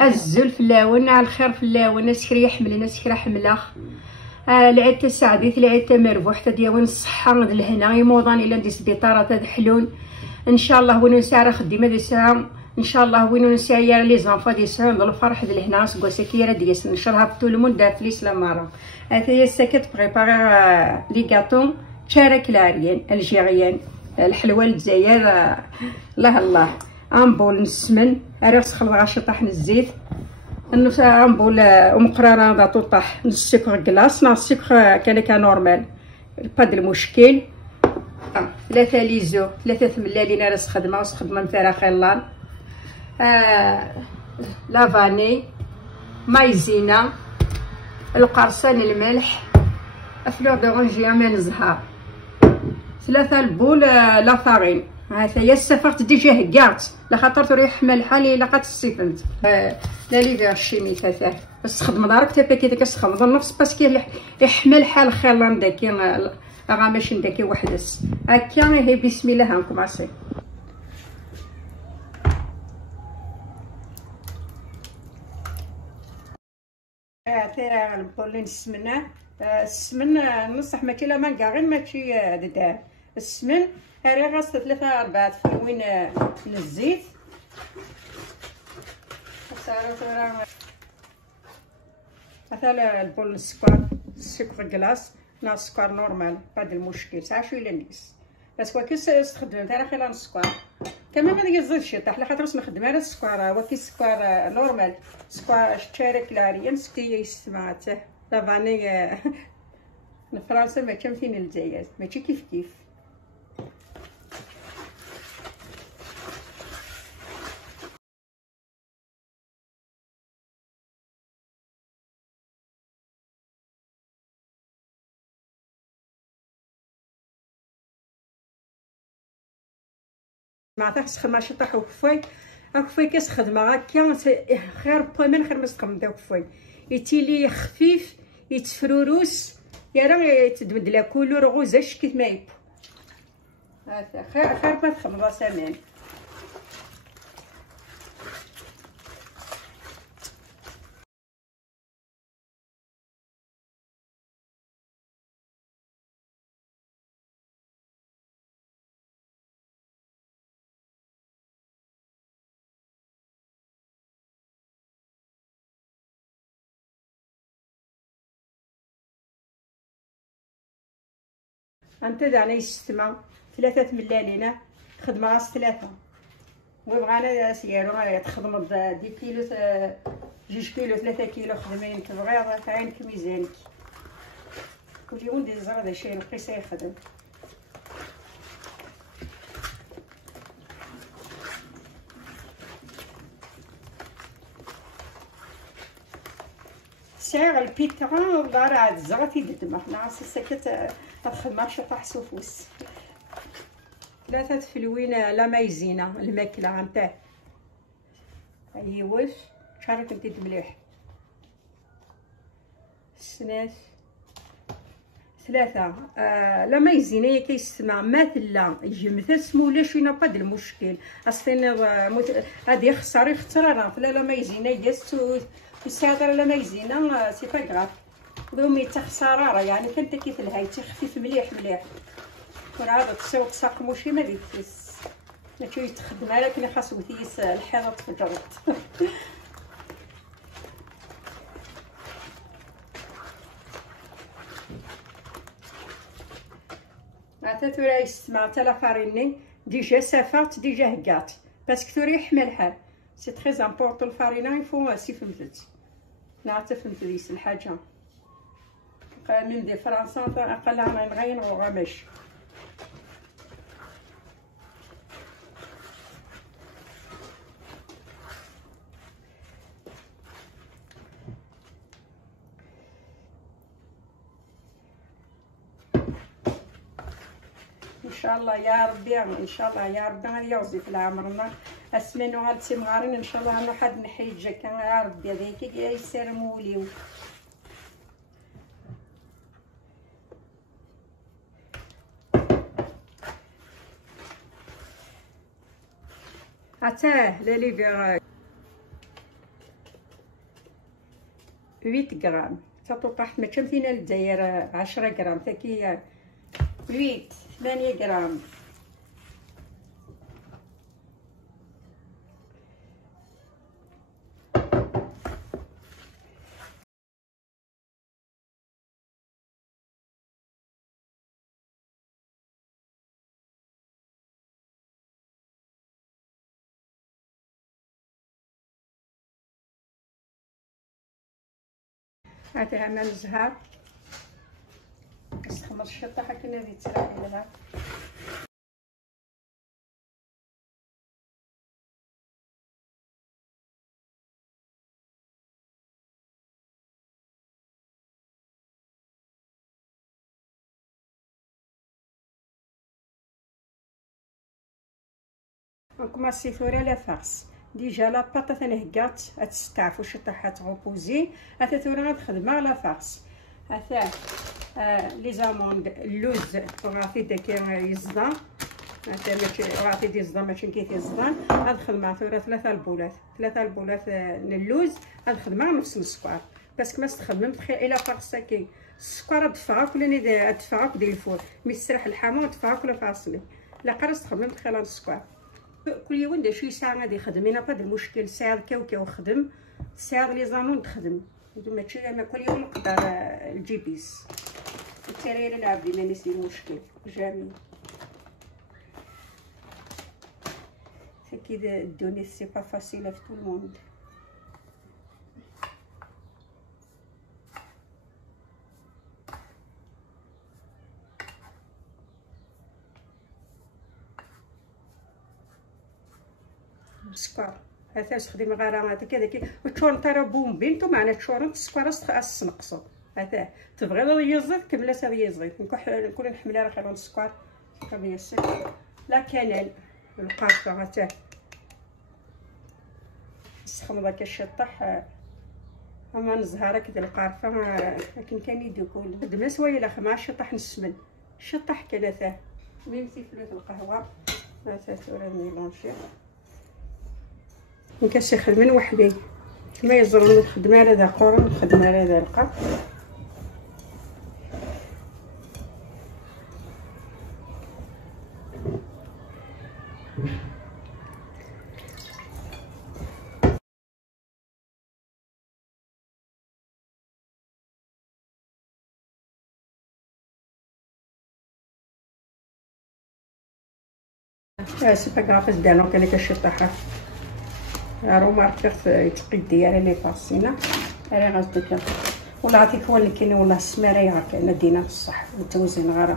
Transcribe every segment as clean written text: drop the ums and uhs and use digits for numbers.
الزول فلاون على الخير فلاون سكري يحملنا سكري حمله العيد تسعديت العيد مربوح تديون الصحه الهنا يموضان الى ندي سبيطاره تاد حلول ان شاء الله وين نسعى خدمه دي ساعه ان شاء الله وين نسعى لي زانفا دي ساعه الفرح د الهنا سكوسكي راه ديس نشرها في طول المون دار فليس لا مارا هي السكت بريباري لي غاتون تشارك لاريان الجيريان الحلوه الجزائر الله الله امبول السمن راه سخلط غاشي طاح الزيت امبول ومقراره باطو طاح نص سكر كلاص نص سكر كان نورمال با د المشكل 3 ليزو 3 ثملالين راه خدمه وخدمه نتاع خيلان لافاني مايزينا القرصان الملح فلور دورانجيا من الزهر 3 البول لا فارين هذا هي السفرت ديجا هكات لخاطر تريح ملحه لي لقات السيفنت لا ليفير شيمي ثلاثه بس خدم دارك تبقى كي كتخدم النفس باسكو يحمل حال خيلان داكي راه ماشي داكي وحدس هكا هي بسم الله هنكماسي تاع البولين السمنه السمن نصح ماشي لا مانكا غير ماشي دار السمن هاري غاس 3 4 فلوين من الزيت مثلا البول السكر كلاص ناقص سكر نورمال هذا المشكل ساعه شويه لنقص بس كيس استخدم تاع خلال السكر كمان ما يزيدش طاح لخاطر نخدم على السكر هو كي سكر نورمال سكر تشارك لاريان سكي يسمعته لا فاني فرنسا ما كان فين الجزائر ماشي كيف ما تحس خدمه شي طاح وكفاي كاس خدمه هكا خير بومين خير ما تخدم داك كفاي يتيلي خفيف يتفروروس يا راه يتدمد لا كولور غوزاش كيف ما يبو هذا خير ما تخدم سامان انت دعنا يستمع 3 ملالين خدمه راس 3 ويبغانا سيارو تخدم 2 كيلو 2 كيلو 3 كيلو خدمين تبغي تعينك ميزانك كل يوم دي زرد شي نقيس يخدم سعر البيترون والله راه الزغط يدمه ناقص السكت الخدمه شي طاح سوفوس 3 فلوين لا مايزينا الماكله نتاع ايواش شحال كنتي مليح 3 لا مايزينا هي كيسمع مثلا جمثه سموله شي با د المشكل اصلا هادي يخسر راه لا مايزينا يدسو الساعه لا مايزينا سي با غراف دومي تخساره يعني كنت كيف الهاي تخفيف مليح وراه تسوق ساق موشي ما ديتيس ماشي يتخدم على كلي خاصو تيس الحيطه تفجرت عطات ولا يسمع تاع لا فاريني ديجا سافرت ديجا هكات باسكو تريح ملحه سي تري امبورطون الفارينا يفو سي فهمتي نعرف فهمت ليس الحاجه من دي فرنسا اقل عن نغين وغمش ان شاء الله يا ربي ان شاء الله يا ربي غادي يوزي في عمرنا اسمن وغالتي مغارين ان شاء الله واحد نحيد كان يا ربي هذيك يسير موليو عتاه لا ليفير 8 غرام تاطو طاحت ما كمثينا للداير 10 غرام تاكي 8 غرام. هذا عمل الزهر كنستخدم الشطه كي نبي تراعي لها. نكماسي فورا لا فارس ديجا لا باطا تنهكات تستعفو شطه تغوبوزي. هذا ثورا غنخدمها لا فارس. هذا لي زاموند اللوز غافي داك يزدان. هذا ماشي غافي دي يزدان ماشي كيف يزدان. غنخدمها ثورا 3 البولات اللوز. غنخدمها نفس السكر باسكو ما استخدمت خير الا فارس كي السكر دفعك ولا دفعك ديال الفور مي تسرح الحامه دفعك ولا فاصلي لا قرا استخدمت خير السكر. كل يوم ندير شي ساعه غادي يخدم انا با المشكل ساعه كاو خدم ساعه لي زانون تخدم ماشي انا كل يوم نقدر الجيبيس التريره العبدي ما نسي المشكل جميل. اكيد الدنيا سي با فاسيل في طول الموند. السكر هذا تخدم غير هذاك هذاك الشورنطه راه بومبين تو معنا الشورنط السكر خاص نقصو. هذا تبغي يزيد كملات هذا يزيد نكون نحملها راه خير السكر كبير السكر لا كانال القارفه حتى نسخن داك الشطح اما نزهر كدا القارفه لكن كان يدوكول خدمه سوايا لا مع الشطح نسمن الشطح كذا ميمتي فلوس القهوه هذا ثورا ميلونجي نكاسي خدمه وحدي ما يزرون الخدمه هذا قرن الخدمه هذا القا. سي با غراف دانو كان كشطحه راه ماركت يتقد ديالها لي فاسينا راه غتبدا ولا عطيك هو اللي كاين ولا السماره هكا ندينا بصح متوزن غير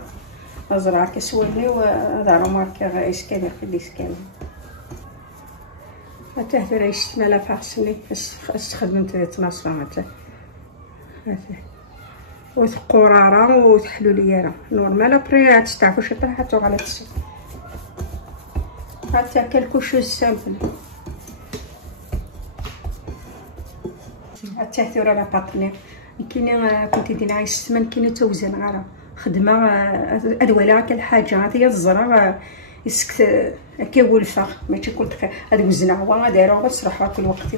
ازرع كسولي وهذا راه ماركه غير اسكان في الاسكان حتى راه يستملا فاسني خدمت تناصفه حتى هذا وثقوراره وتحلوليه راه نورمال بري تستعفو شي طيحه تو على تسي حتى كلكوش سامبل حتى ثورة لا باطني كاينه كنت دينا عايش السمن كاينه توزن غير خدمه ادوله هكا الحاجه هذه الزرع يسكت هكا ولفه ماشي كل دقيقه هذا وزنها هو دايره غتسرحها كل وقت.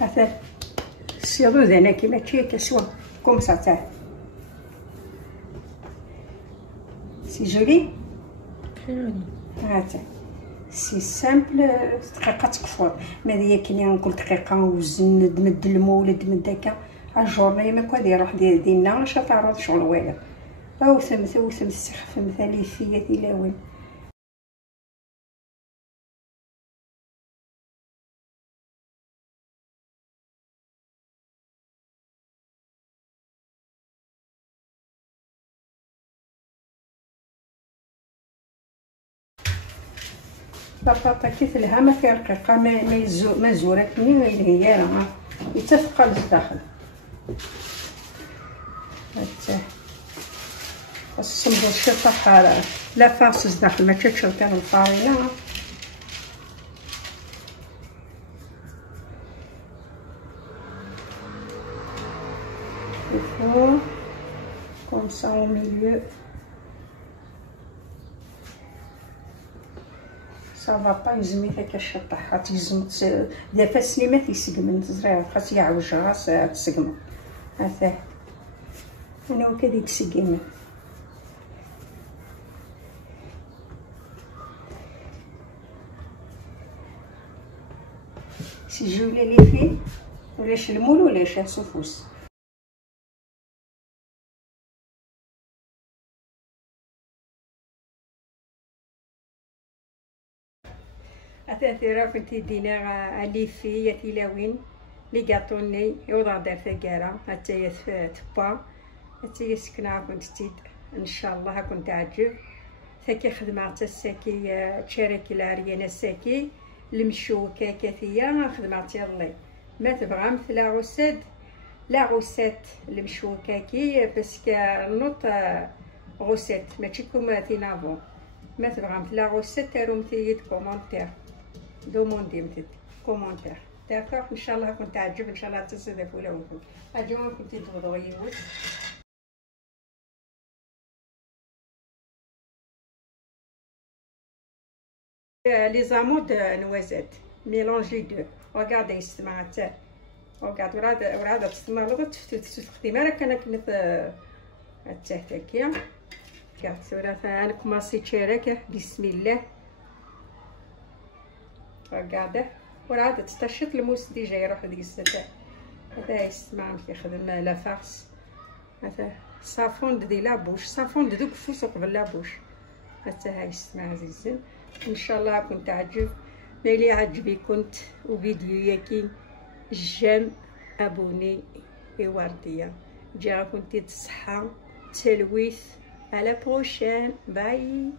هذا السيرو هنا كيما تشي كسوا كوم سا تاع سي جولي هاتا سي سامبل دقيقه تكفور ماذا كاين نقول دقيقه وزن دمد المولد من داكا الجورني ما كوا يروح ديالنا اش تعرض شغل والو. او ثمث السخف مثالي فيا تيلاوين. البطاطا كيف لها ما فيها رقيقه ما زورتني هي راه يتفقى للداخل حتى الصنبور شي طحال لا فاصص داخل ما تشرب كان الفارينه الفور كوم سا او ميليو صافا با يزمي هكا الشطح تيزم ديال فاسني ما تيسقمن زرير خاص يعوج راس تسقمو هذا انا وكذا تسقمن سي جولي لي فيه ولاش المول ولاش سفوس أثاثيرا كنتي دينا أليفي يا تيلاوين لي كاطوني يوضع دار ثقارة حتى يتبا حتى يسكنا كنت تيد إن شاء الله كنت تعجب ثاكي خدمة الساكي تشاركي العريانة الساكي المشوكة كثية خدمة يالله ما تبغى مثل لا غوسات المشوكاكي باسكو نوط غوسات ماشي كوما تينافون ما تبغى مثل غوسات تارو مثيد كومونتير دوموندي مثل كومونتير داكوغ ان شاء الله كنت تعجب ان شاء الله تستضيفوا لهم اجوا كنتي تبغوا يوت لي زامود نوازات ميلونج لي دو وقاعده يستمع حتى وقعد وراد تسمع لغه تستخدم راه كنت التحت هكا قاعد سوره انا كماسي تشارك بسم الله وقاعده وراد تستشط الموس ديجا يروح ديك الساعه هذا يسمع كيخدم لا فارس هذا صافون دي لابوش صافون دوك فوس قبل لابوش حتى هاي يسمع عزيزين ان شاء الله كنت تعجب ملي عجبي كنت وفيديو ياكي جيم ابوني ورديه جا كنتي تصحى تلويث على بروشين باي.